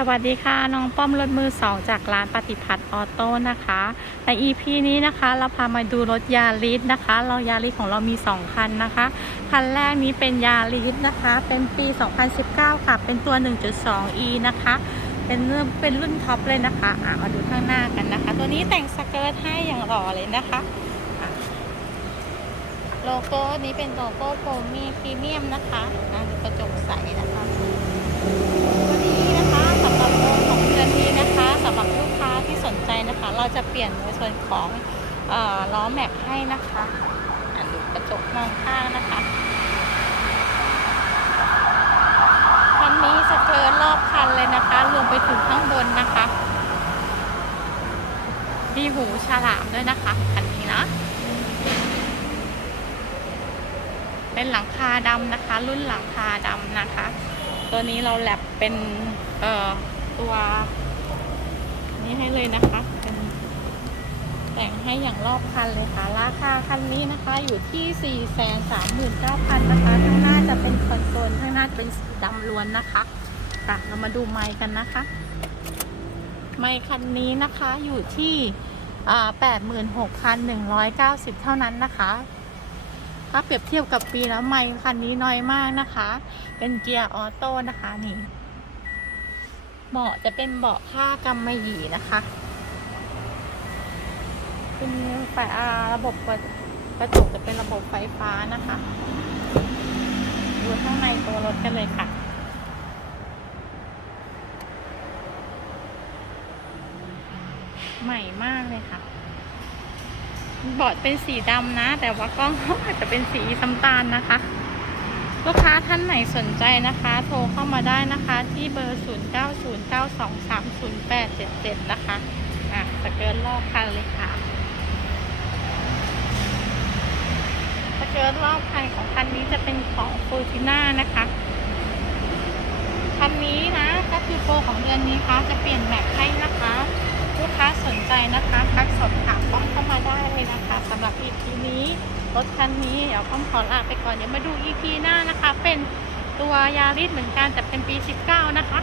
สวัสดีค่ะ น้องป้อมรถมือสองจากร้านปฏิพัฒน์ออโต้นะคะ ใน EP นี้นะคะเราพามาดูรถยาริสนะคะ เรายาริสของเรามี 2 คันนะคะ คันแรกนี้เป็นยาริสนะคะ เป็นปี 2019 ค่ะ เป็นตัว 1.2e นะคะ เป็นเป็นรุ่นท็อปเลยนะคะอะมาดูข้างหน้ากันนะคะ ตัวนี้แต่งสเกิร์ตให้อย่างหล่อเลยนะคะโลโก้นี้เป็นโลโก้โปรมีพรีเมียมนะคะกระจกใสนะคะ เราจะเปลี่ยนในส่วนของอล้อแม็กให้นะคะอะดูกระจกมองข้างนะคะคันนี้สเกิร์ตรอบคันเลยนะคะ รวมไปถึงข้างบนนะคะมีหูฉลามด้วยนะคะคันนี้นะ เป็นหลังคาดำนะคะ รุ่นหลังคาดำนะคะ ตัวนี้เราแลบเป็นเอ่อตัวนี้ให้เลยนะคะ เป็นแต่ง ให้อย่างรอบคันเลยค่ะ ราคาคันนี้นะคะอยู่ที่ 4 3 9 0 0 0นะคะ ข้างหน้าจะเป็นคอนโซล ข้างหน้าจะเป็นสีดำล้วนนะคะค่ะเรามาดูไมค์กันนะคะ ไมค์คันนี้นะคะอยู่ที่ 86,190 เท่านั้นนะคะถ้าเปรียบเทียบกับปีแล้วไม่คันนี้น้อยมากนะคะ เป็นเกียร์ออโต้นะคะนี่เบาะจะเป็นเบาะผ้ากำมะหยี่นะคะ เป็นไฟอาระบบกระจกจะเป็นระบบไฟฟ้านะคะ ดูข้างในตัวรถกันเลยค่ะใหม่มากเลยค่ะ บอร์ดเป็นสีดำนะ แต่ว่ากล้องอาจจะเป็นสีน้ำตาลนะคะ ลูกค้าท่านไหนสนใจนะคะ โทรเข้ามาได้นะคะ ที่เบอร์ 0909230877 นะคะ อะสเกิร์ตรอบคันเลยค่ะส เกิร์ตรอบคันของคันนี้จะเป็นของฟูจิน่านะคะ คันนี้นะก็คือโปรของเดือนนี้คะจะเปลี่ยนแม็กให้นะคะ ลูกค้าสนใจนะคะทักสอบถามป้อมเข้ามาได้เลยนะคะสำหรับ EP นี้รถคันนี้เดี๋ยวป้อมขอลาไปก่อนเดี๋ยวมาดู EP หน้านะคะเป็นตัวยาริสเหมือนกันแต่เป็นปี 19 นะคะ